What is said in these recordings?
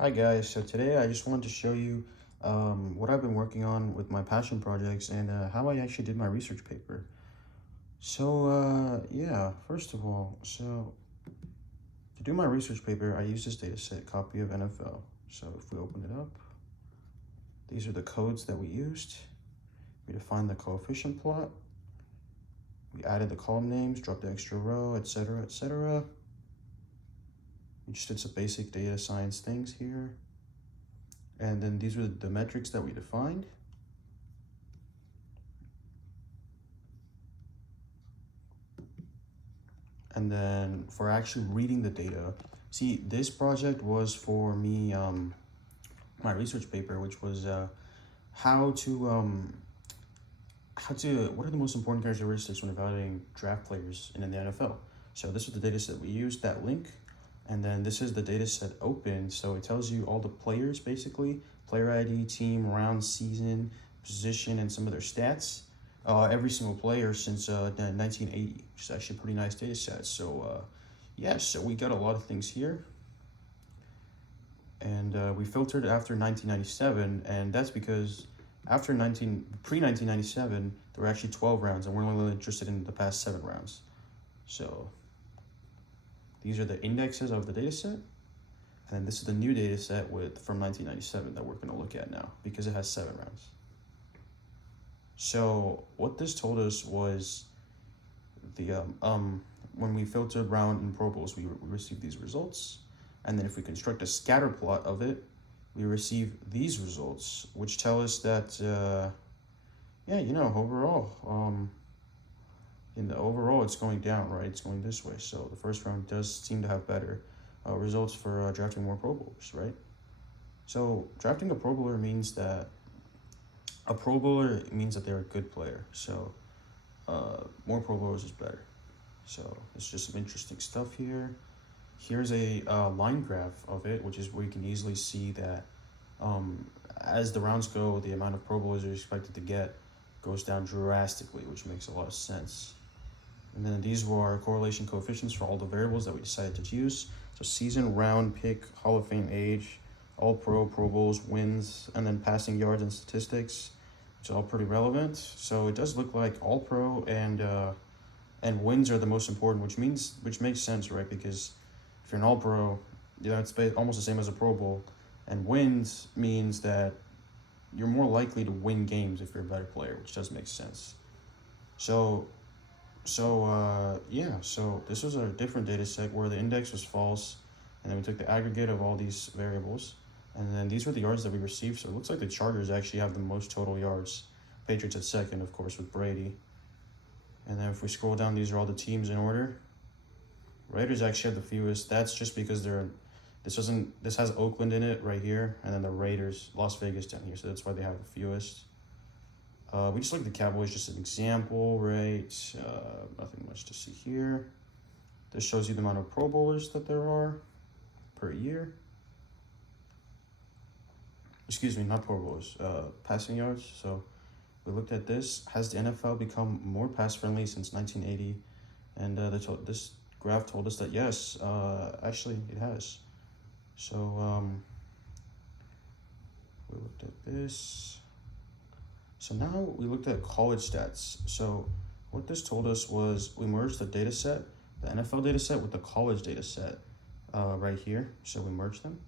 Hi guys, so today I just wanted to show you what I've been working on with my passion projects and how I actually did my research paper. So yeah, first of all, to do my research paper, I use this dataset copy of NFL. So if we open it up, these are the codes that we used. We defined the coefficient plot, we added the column names, dropped the extra row, etc., etc. We just did some basic data science things here. And then these were the metrics that we defined. And then for actually reading the data, see, this project was for me, my research paper, which was how to, what are the most important characteristics when evaluating draft players in the NFL. So this was the data set we used, that link. And then this is the data set open. So it tells you all the players, basically, player ID, team, round, season, position, and some of their stats. Every single player since 1980, which is actually a pretty nice data set. So yeah, so we got a lot of things here. And we filtered after 1997, and that's because after pre-1997, there were actually 12 rounds, and we're only interested in the past 7 rounds. So these are the indexes of the data set. And then this is the new data set from 1997 that we're going to look at now because it has 7 rounds. So what this told us was when we filtered round and Pro Bowls, we received these results. And then if we construct a scatter plot of it, we receive these results, which tell us that, yeah, overall, overall it's going down, right? It's going this way. So the first round does seem to have better results for drafting more Pro Bowlers, right? So drafting a Pro Bowler means that they're a good player. So more Pro Bowlers is better. So it's just some interesting stuff here. Here's a line graph of it, which is where you can easily see that as the rounds go, the amount of Pro Bowlers you're expected to get goes down drastically, which makes a lot of sense. And then these were our correlation coefficients for all the variables that we decided to use. So season, round, pick, Hall of Fame age, all Pro, Pro Bowls, wins, and then passing yards and statistics, which are all pretty relevant. So it does look like all Pro and wins are the most important, which makes sense, right? Because if you're an All Pro, it's almost the same as a Pro Bowl, and wins means that you're more likely to win games if you're a better player, which does make sense. So yeah, so this was a different data set where the index was false, and then we took the aggregate of all these variables, and then these were the yards that we received. So it looks like the Chargers actually have the most total yards. Patriots at second, of course, with Brady. And then if we scroll down, these are all the teams in order. Raiders actually have the fewest. That's just because this has Oakland in it right here, and then the Raiders, Las Vegas down here. So that's why they have the fewest. We just look at the Cowboys, just an example, right? Nothing much to see here. This shows you the amount of Pro Bowlers that there are per year. Excuse me, not Pro Bowlers, passing yards. So we looked at this. Has the NFL become more pass-friendly since 1980? And this graph told us that yes, actually it has. So we looked at this. So now we looked at college stats. So what this told us was we merged the data set, the NFL data set with the college data set right here. So we merged them,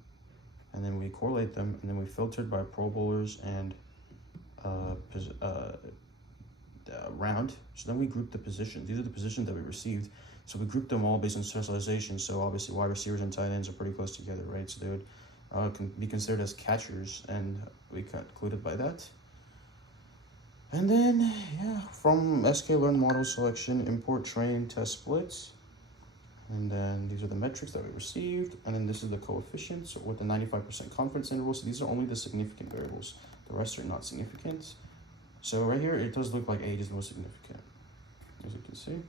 and then we correlate them, and then we filtered by Pro Bowlers and round. So then we grouped the positions. These are the positions that we received. So we grouped them all based on specialization. So obviously wide receivers and tight ends are pretty close together, right? So they would be considered as catchers, and we concluded by that. And then, yeah, from sklearn model selection, import train test splits. And then these are the metrics that we received. And then this is the coefficients with the 95% confidence interval. So these are only the significant variables. The rest are not significant. So right here, it does look like age is the most significant. As you can see,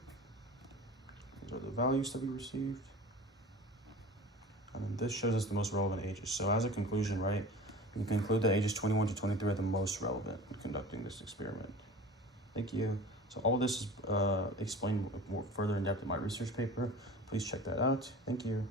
these are the values that we received. And then this shows us the most relevant ages. So as a conclusion, right, we conclude that ages 21 to 23 are the most relevant in conducting this experiment. Thank you. So all this is explained more further in depth in my research paper. Please check that out. Thank you.